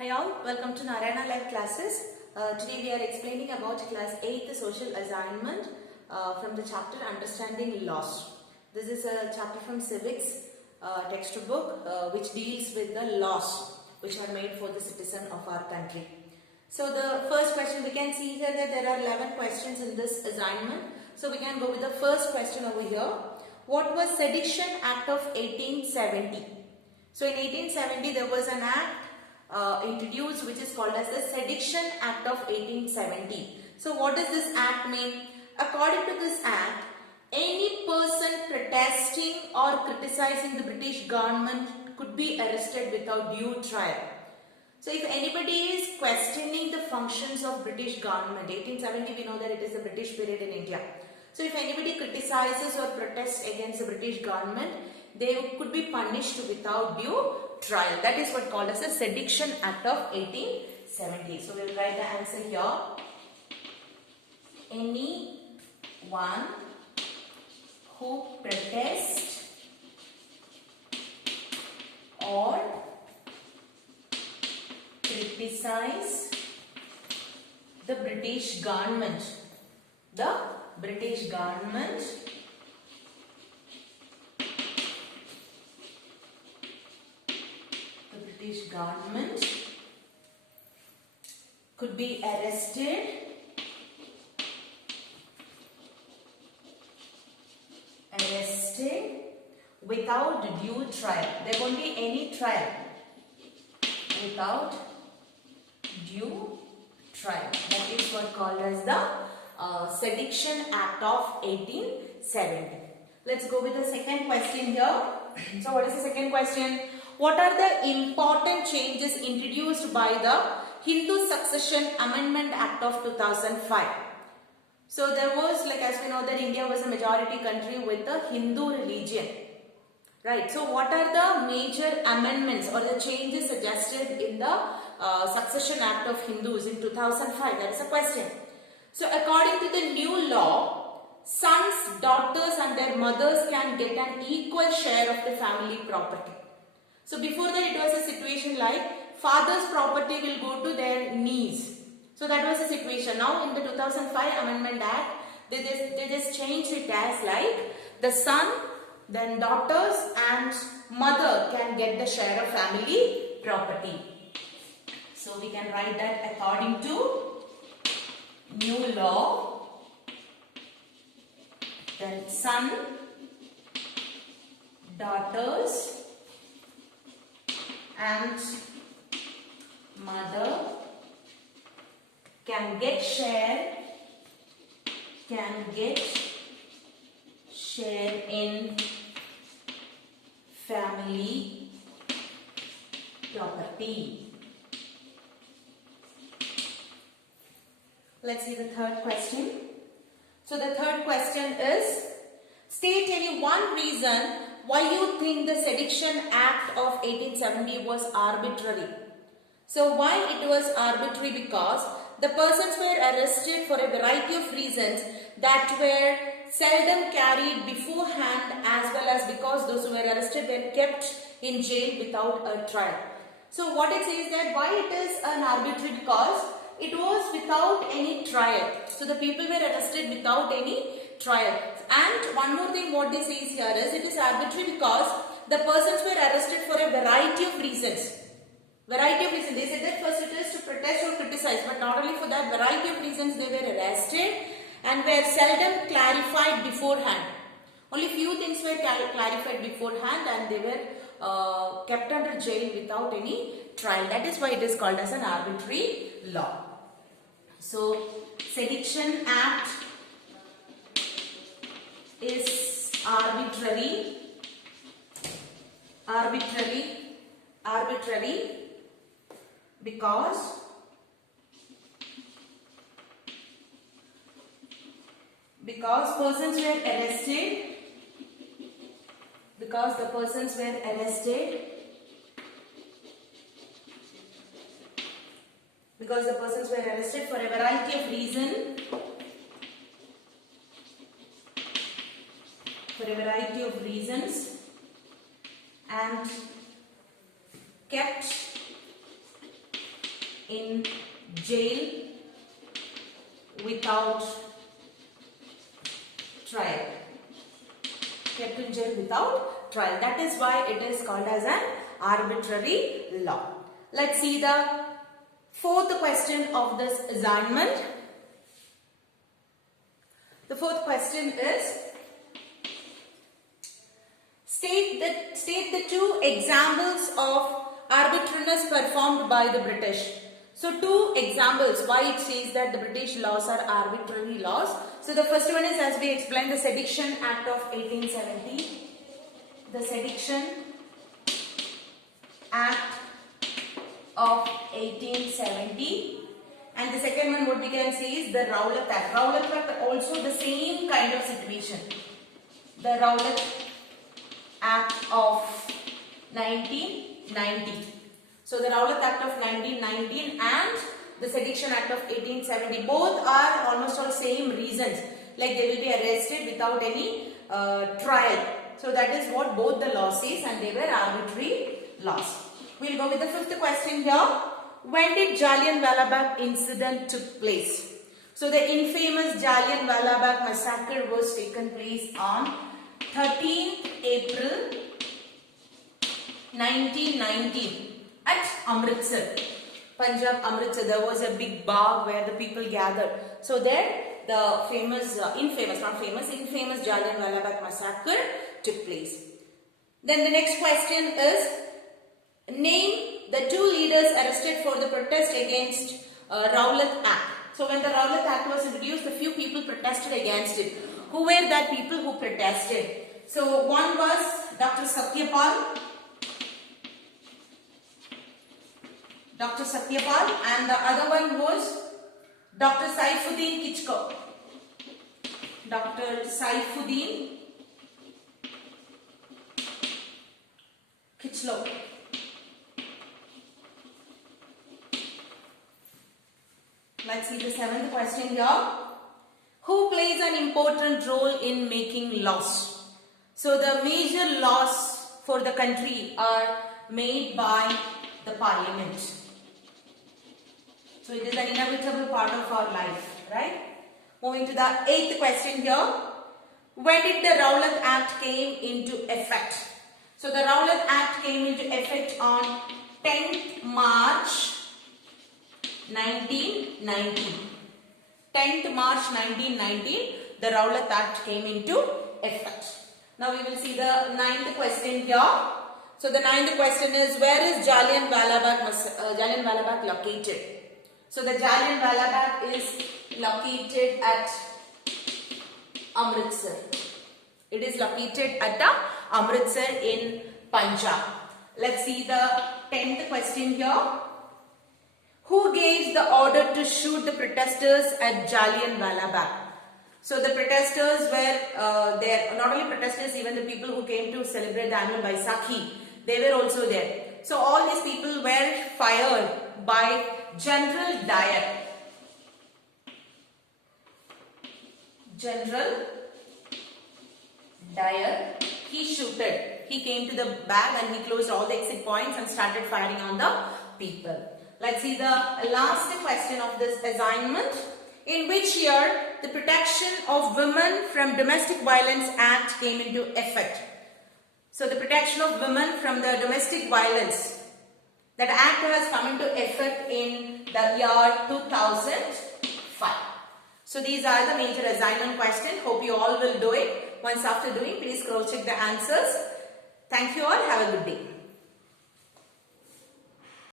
Hi all, welcome to Narayana Live classes. Today we are explaining about class 8th social assignment from the chapter Understanding Laws. This is a chapter from civics textbook which deals with the laws which are made for the citizen of our country. So the first question, we can see here that there are 11 questions in this assignment. So we can go with the first question over here. What was Sedition Act of 1870? So in 1870 there was an act introduced which is called as the Sedition Act of 1870. So what does this act mean? According to this act, any person protesting or criticizing the British government could be arrested without due trial. So if anybody is questioning the functions of British government, 1870 we know that it is the British period in India. So if anybody criticizes or protests against the British government, they could be punished without due trial. That is what called as the Sedition Act of 1870. So we will write the answer here. Anyone who protests or criticize the British government, could be arrested without due trial. There won't be any trial. Without due trial. That is what called as the Sedition Act of 1870. Let's go with the second question here. So what is the second question? What are the important changes introduced by the Hindu Succession Amendment Act of 2005? So there was, like as we know that India was a majority country with the Hindu religion. Right. So what are the major amendments or the changes suggested in the Succession Act of Hindus in 2005? That is a question. So according to the new law, sons, daughters and their mothers can get an equal share of the family property. So before that it was a situation like father's property will go to their niece. So that was the situation. Now in the 2005 Amendment Act, they just changed it as like the son, then daughters and mother can get the share of family property. So we can write that according to new law, then son, daughters and mother can get share in family property. Let's see the third question. So the third question is, state any one reason why you think the Sedition Act of 1870 was arbitrary. So why it was arbitrary? Because the persons were arrested for a variety of reasons that were seldom carried beforehand, as well as because those who were arrested were kept in jail without a trial. So what it says that why it is an arbitrary, because it was without any trial. So the people were arrested without any trial. And one more thing what they say here is it is arbitrary because the persons were arrested for a variety of reasons. They said that first it is to protest or criticize, but not only for that, variety of reasons they were arrested and were seldom clarified beforehand. Only few things were clarified beforehand and they were kept under jail without any trial. That is why it is called as an arbitrary law. So Sedition Act is arbitrary because persons were arrested, because the persons were arrested for a variety of reasons and kept in jail without trial. Kept in jail without trial. That is why it is called as an arbitrary law. Let's see the fourth question of this assignment. The fourth question is, state the two examples of arbitrariness performed by the British. So two examples why it says that the British laws are arbitrary laws. So the first one is, as we explained, the Sedition Act of 1870. The Sedition Act of 1870. And the second one, what we can say, is the Rowlatt Act. Rowlatt Act also the same kind of situation. The Rowlatt Act of 1919. So the Rowlatt Act of 1919 and the Sedition Act of 1870, both are almost all same reasons. Like they will be arrested without any trial. So that is what both the laws says, and they were arbitrary laws. We'll go with the fifth question here. When did Jallianwala Bagh incident took place? So the infamous Jallianwala Bagh massacre was taken place on 13th April 1919 at Amritsar, Punjab, Amritsar. There was a big bagh where the people gathered. So there the infamous Jallianwala Bagh massacre took place. Then the next question is, name the two leaders arrested for the protest against Rowlatt Act. So when the Rowlatt Act was introduced, a few people protested against it. Who were that people who protested? So one was Dr. Satyapal, and the other one was Dr. Saifuddin Kichko. Dr. Saifuddin Kichlo. Let's see the seventh question here. Who plays an important role in making laws? So the major laws for the country are made by the parliament. So it is an inevitable part of our life, right? Moving to the eighth question here. When did the Rowlatt Act came into effect? So the Rowlatt Act came into effect on 10th March 1919. 10th March 1919, the Rowlatt Act came into effect. Now we will see the ninth question here. So the ninth question is, where is Jallianwala Bagh located? So the Jallianwala Bagh is located at Amritsar. It is located at Amritsar in Punjab. Let's see the 10th question here. Who gave the order to shoot the protesters at Jallianwala Bagh? So the protesters were there, not only protesters, even the people who came to celebrate the annual Baisakhi, they were also there. So all these people were fired by General Dyer. General Dyer, he shooted. He came to the bag and he closed all the exit points and started firing on the people. Let's see the last question of this assignment. In which year the Protection of Women from Domestic Violence Act came into effect? So the Protection of Women from the Domestic Violence, that act has come into effect in the year 2005. So these are the major assignment questions. Hope you all will do it. Once after doing, please cross check the answers. Thank you all. Have a good day.